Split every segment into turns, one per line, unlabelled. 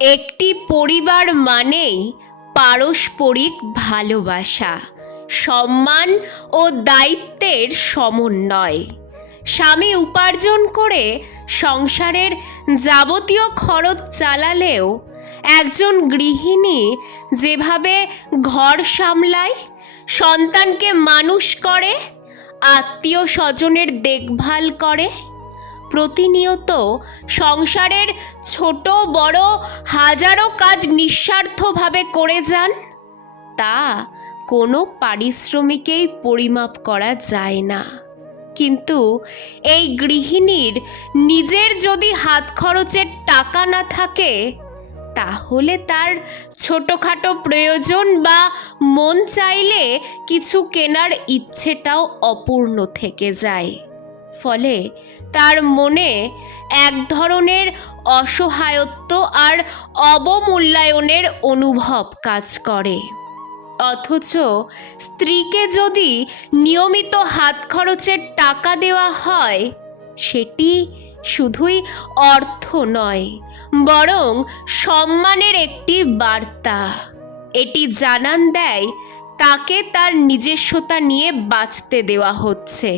একটি পরিবার মানেই পারস্পরিক ভালোবাসা, সম্মান ও দায়িত্বের সমন্বয়। স্বামী উপার্জন করে সংসারের যাবতীয় খরচ চালালেও একজন গৃহিণী যেভাবে ঘর সামলায়, সন্তানকে মানুষ করে, আত্মীয় স্বজনের দেখভাল করে প্রতিনিয়ত সংসারের ছোট বড় হাজারো কাজ নিঃস্বার্থভাবে করে যান, তা কোনো পারিশ্রমিকেই পরিমাপ করা যায় না। কিন্তু এই গৃহিণীর নিজের যদি হাত খরচের টাকা না থাকে, তাহলে তার ছোটোখাটো প্রয়োজন বা মন চাইলে কিছু কেনার ইচ্ছেটাও অপূর্ণ থেকে যায়। ফলে তার মনে এক ধরনের অসহায়ত্ব আর অবমূল্যায়নের অনুভব কাজ করে। অথচ স্ত্রীকে যদি নিয়মিত হাত খরচের টাকা দেওয়া হয়, সেটি শুধুই অর্থ নয়, বরং সম্মানের একটি বার্তা। এটি জানান দেয়, তাকে তার নিজস্বতা নিয়ে বাঁচতে দেওয়া হচ্ছে।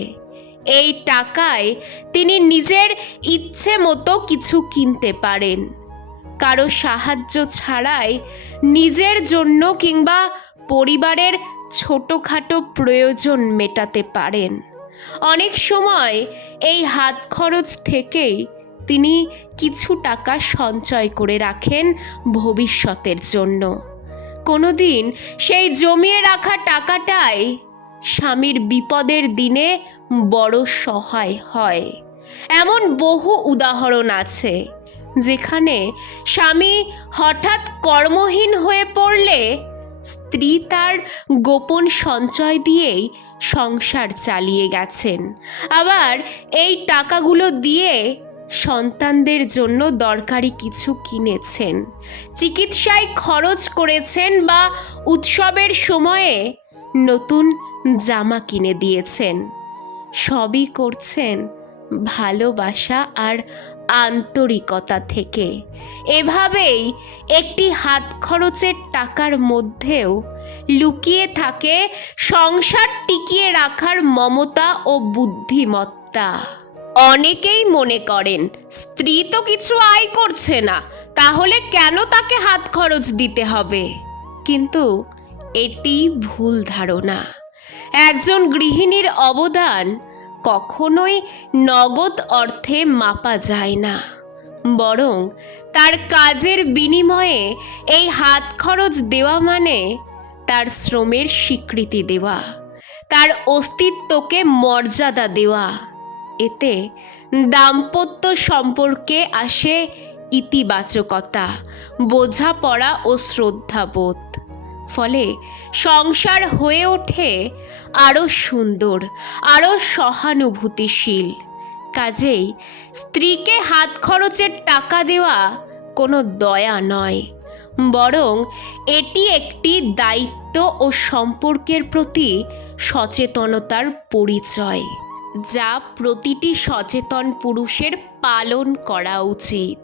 এই টাকায় তিনি নিজের ইচ্ছে মতো কিছু কিনতে পারেন। কারও সাহায্য ছাড়াই নিজের জন্য কিংবা পরিবারের ছোটোখাটো প্রয়োজন মেটাতে পারেন। অনেক সময় এই হাত খরচ থেকেই তিনি কিছু টাকা সঞ্চয় করে রাখেন ভবিষ্যতের জন্য। কোনোদিন সেই জমিয়ে রাখা টাকাটাই স্বামীর বিপদের দিনে বড় সহায় হয়। এমন বহু উদাহরণ আছে, যেখানে স্বামী হঠাৎ কর্মহীন হয়ে পড়লে স্ত্রী তার গোপন সঞ্চয় দিয়েই সংসার চালিয়ে গেছেন। আবার এই টাকাগুলো দিয়ে সন্তানদের জন্য দরকারি কিছু কিনেছেন। চিকিৎসায় খরচ করেছেন বা উৎসবের সময়ে নতুন জামা কিনে দিয়েছেন। সবই করছেন ভালোবাসা আর আন্তরিকতা থেকে। এভাবেই একটি হাত খরচের টাকার মধ্যেও লুকিয়ে থাকে সংসার টিকিয়ে রাখার মমতা ও বুদ্ধিমত্তা। অনেকেই মনে করেন, স্ত্রী তো কিছু আয় করছে না, তাহলে কেন তাকে হাত খরচ দিতে হবে? কিন্তু এটি ভুল ধারণা। একজন গৃহিণীর অবদান কখনোই নগদ অর্থে মাপা যায় না। বরং তার কাজের বিনিময়ে এই হাত খরচ দেওয়া মানে তার শ্রমের স্বীকৃতি দেওয়া, তার অস্তিত্বকে মর্যাদা দেওয়া। এতে দাম্পত্য সম্পর্কে আসে ইতিবাচকতা, বোঝাপড়া ও শ্রদ্ধাবোধ। ফলে সংসার হয়ে ওঠে আরও সুন্দর আরও সহানুভূতিশীল। কাজেই স্ত্রীকে হাত খরচের টাকা দেওয়া কোনো দয়া নয়, বরং এটি একটি দায়িত্ব ও সম্পর্কের প্রতি সচেতনতার পরিচয়, যা প্রতিটি সচেতন পুরুষের পালন করা উচিত।